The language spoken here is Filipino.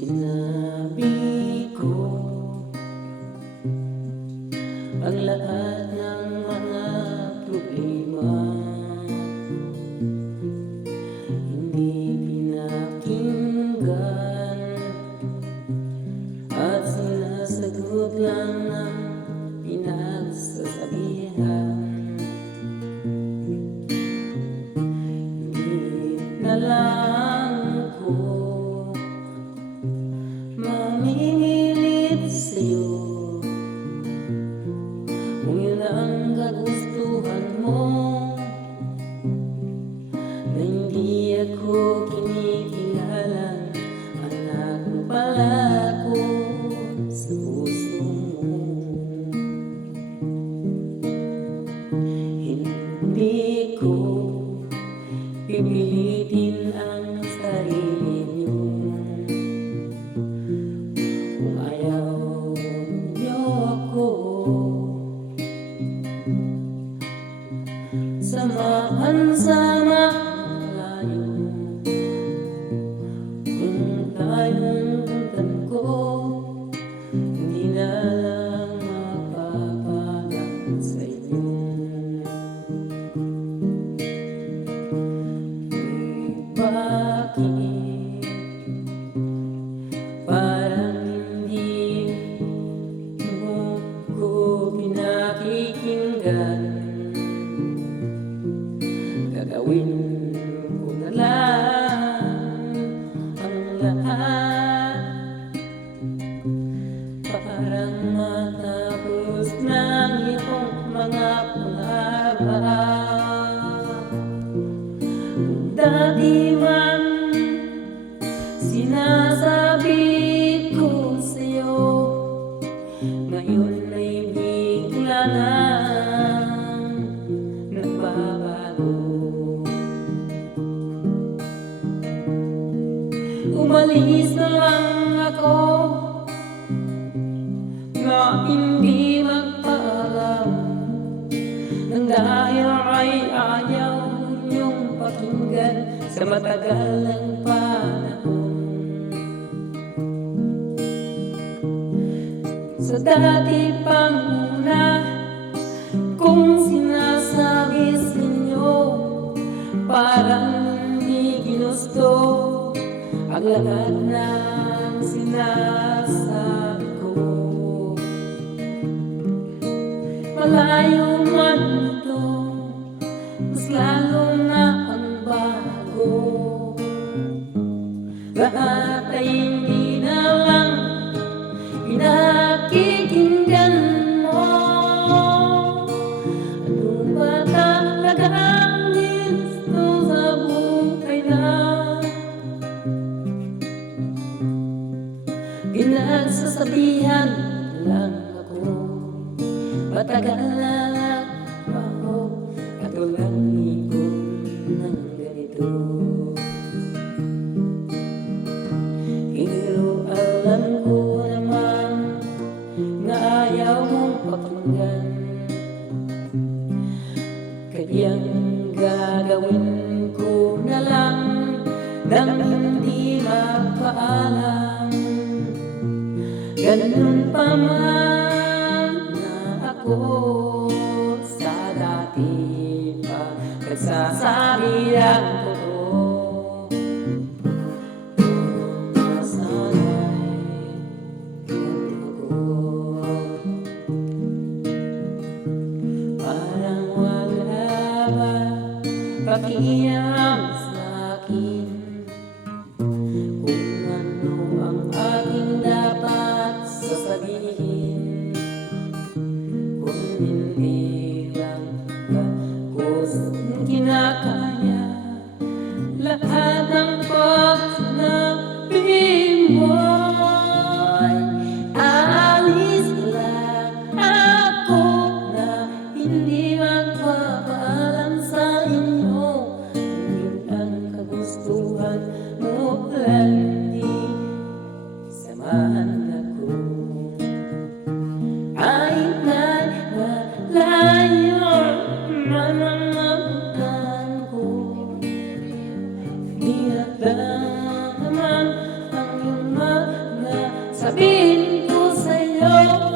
Sinabi ko ang lahat ng mga problema, hindi pinakinggan at sinasagot lang ng pinagsasabihan. Hindi na lang ko mamimilit sa'yo kung yun ang kagustuhan mo, na hindi ako kinikilalang anak mo pala ako sa puso mo. Hindi ko pipilitin ang sarili niyo kung ayaw niyo ako. Samahan sa malayo kung tayong puntan ko, hindi na lang mapapalang sa inyo. Bakit parang hindi mo ko pinakikinggan? Gagawin ko na lang ang lahat parang matapos ng iyong mga pangarap. Dati man sinasabi ko sa'yo, ngayon ay bigla nang nagbabago. Umalis na lang ako na hindi magpaalam, nang dahil ay ayaw niyong pakinggan sa matagal ng panahon. Sa dati pang una kung sinasabi sa inyo, parang hindi ginusto ang lahat ng sinasabi ko. Malayo man ito, mas lalo na ang bago. Lahat ay hindi na lang pinakikinggan mo. Ano ba talagang gusto sa buhay na pinagsasabihan lang ako? Matagal na ba ako katulad ko ng ganito? Pero alam ko naman na ayaw mong pakinggan, kayang gagawin ko na lang nang hindi magpaalam. Ganun pa man na ako sa dati pa nagsasabi ang totoo. Sana'y ganito ko, parang wala ba pakialam sa'kin kung ano ang aking dapat sasabihin. Kung hindi lang ba ko kinakaya lahat ng pagsinabi mo'y aalis lang ako na hindi magpapaalam sa inyo. Kung yun ang kagustuhan mo, hindi samahan ako. Kahit na malayo man ang napuntahan ko, di naman ang iyong lalo